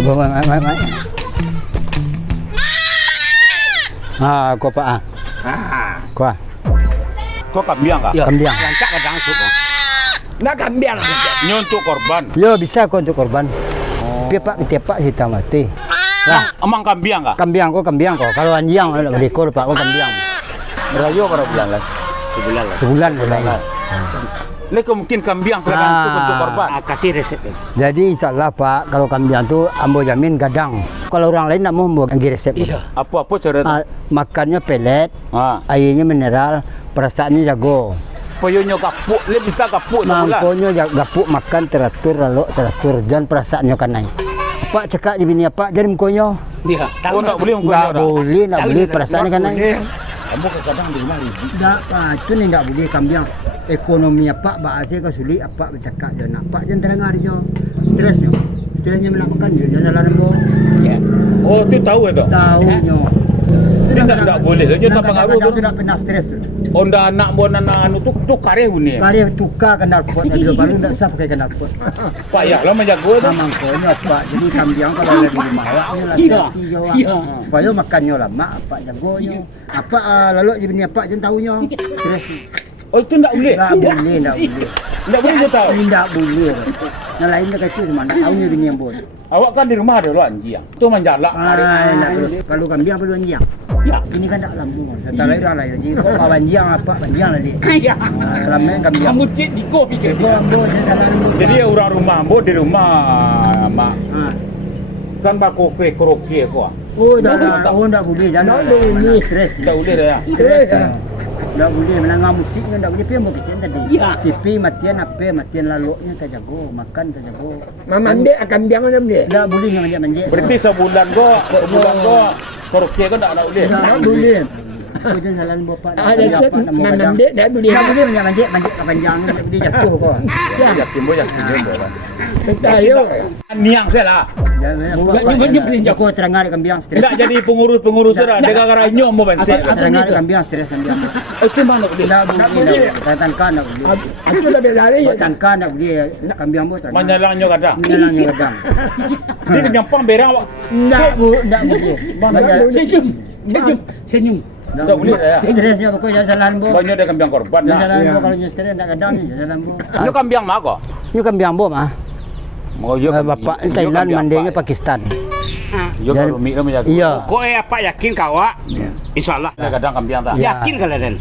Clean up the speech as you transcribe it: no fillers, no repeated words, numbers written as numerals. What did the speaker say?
Mai. Ko Pak. Ko. Kok kambiang kah? Ya. Kambiang. Lancak kadang suku. Nak kambiang. Ini untuk korban. Yo bisa kok untuk korban. Pak kita mati. Lah, emang kambiang kah? Kambiang ko. Kalau anjing enggak boleh ko Pak, ko kambiang. Berayo berapa bulan lah? Sebulan lah. Lek mungkin kambiang sekarang itu untuk korban. Kasih resep. Jadi insyaallah Pak, kalau kambiang tuh ambo jamin gadang. Kalau orang lain nak mau bagi resep. Iya. Apa cara? Makannya pelet, airnya mineral, perasaannya jago. Supaya gapuk, le bisa gapuk sebulan. Mampunya gapuk makan teratur lalu teratur dan perasaannya kan naik. Pak cekak di bini apa jadi mukanya. Iya. Oh, nak boleh mukanya. Nak boleh perasaannya kan naik. Kamu kadang di rumah ribut. Tak, itu ni tak boleh kambiang. Ekonomi apa bahasa kau sulit apa bercakap je nak. Pak jangan terengah dia. Stresnya melakukan dia jalan lembo. Ya. Oh, tu tahu itu. Tahunya. Tak boleh. Dia tak pengaruh tu. Tidak pernah stres tu. Onda anak bon anak anu tu kareh huni. Kareh tukar kendal pot dia baru tak usah pakai kendal pot. Pak ya lah menjaga tu. Memang konya Pak. Jadi kambiang kalau ada di rumah awaknya lah hati jawab. Supaya makannya lama Pak jagonya. Apa lalu je bini apa jangan tahunya. Stres. Oh, itu tak boleh. Tak boleh. Tak boleh dia tahu. Tidak boleh. Yang lain tak kecil cuma nak tahunya bini yang bon. Awak kan di rumah ada lo anjing. Tu menjalak. Kalau kambiang perlu anjing. Ya. Ini kan tak lambung. Setelah itu lah jadi kok banjang apa banjang lah dia. Ya. Selama kambiang. Kamu cik di ko pikir. Jadi orang rumah ambo di rumah mak. Kan bako kue koroki ko. Oh, tak boleh. Jangan ini stres. Tak boleh dah. Stres. Tak boleh menangah musiknya tak boleh pian kecil tadi. Ya. TV matian lalunya tak jago, makan tak jago. Mamande akan biang macam dia. Tak boleh manjak. Berarti sebulan ko koroki ko tak boleh. Tak boleh. Kita jalan bapak. Mamande tak boleh. Tak boleh manjak panjang dia jatuh kau. Yakin bo yakin bo. Tayo. Niang saya lah. Aku teranggar kambiang stres. Tidak jadi pengurus dah. Dia gara-garanya mau bensek. Teranggar kambiang stres kambiang. Itu mana boleh? Tak boleh. Tangkan tak boleh. Aku dah berlari. Tangkan tak boleh. Kambiang bo teranggar. Menyalangnya kadang. Menyalangnya kadang. Dia nyampang berang awak. Tak boleh. Senyum. Tak boleh dah. Stresnya pokoknya jalan bo. Banyak dia kambiang korban. Jalan bo kalau stres tak kadang ni jalan bo. Ini kambiang mak ko? Ini kambiang bo mah. Oh, iya. Bapak Thailand mandainya Pakistan. Iya kalau mi kami jaga. Iya. Kau apa yakin kau? Insyaallah. Kadang kambiang tak. Ya. Yakin kalian?